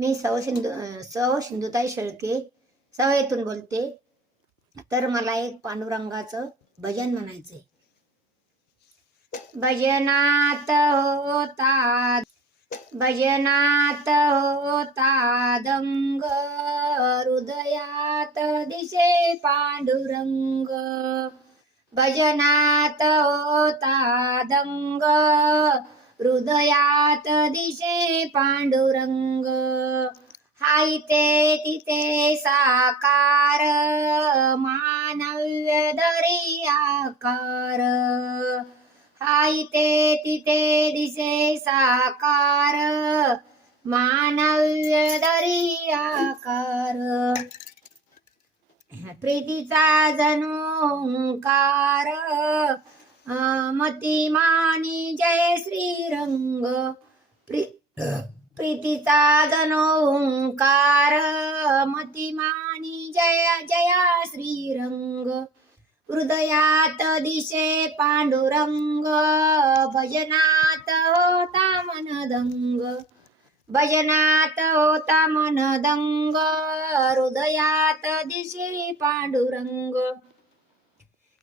मी सौ सिंधुताई शेळके सवयीतून बोलते. तर मला एक पांडुरंगाचं भजन म्हणायचंय. भजनात होता दंग, हृदयात दिसे पांडुरंग. भजनात होता दंग, हृदयात दिसे पांडुरंग. हाय ते तिथे साकार, मानव्य धरी आकार. हाय ते तिथे दिसे साकार, मानव्य धरी आकार. प्रीतीचा जणू ओंकार, मतिमानी जय श्रीरंग. प्रीतीचा जणू ओंकार, मतिमानी जय जय श्रीरंग. हृदयात दिशे पांडुरंग, भजनात होता मनदंग. भजनात होता मनदंग, हृदयात दिशे पांडुरंग.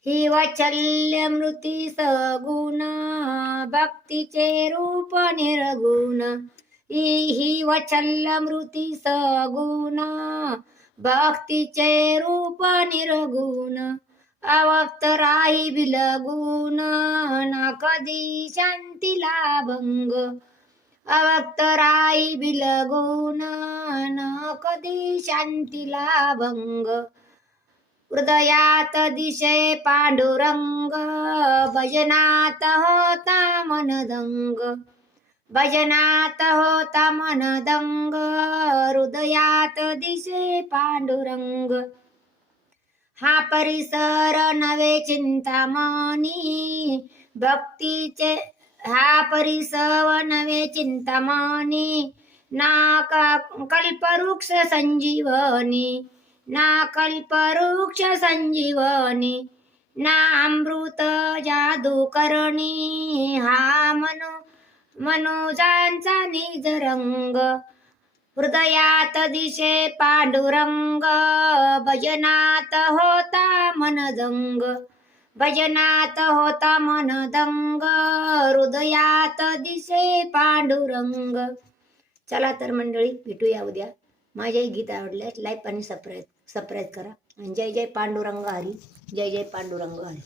ही वात्सल्य मृती सगुण, भक्तीचे रूप निर्गुण. ही वात्सल्य मृती सगुण, भक्तीचे रूप निर्गुण. अवक्त राही बिलगुण, ना कधी शांतीला भंग. अवक्त राही बिलगुण, न कधी शांतीला भंग. हृदयात दिशे पांडुरंग, भजनात होता मनदंग. भजनात होता मनदंग, हृदयात दिशे पांडुरंग. हा परिसर नवे चिंतामणी, भक्तीचे हा परिसर नवे चिंतामणी. ना कल्पवृक्ष संजीवनी, ना कल्पवृक्ष संजीवनी. ना अमृत जादू करणी, हा मनोजांचा निज रंग. हृदयात दिशे पांडुरंग, भजनात होता मनदंग. भजनात होता मनदंग, हृदयात दिसे पांडुरंग. चला तर मंडळी, भेटूया उद्या. माझे गीत आवडल्यास लाईक आणि सबस्क्राईब करा. आणि जय जय पांडुरंग हरी, जय जय पांडुरंग हरी.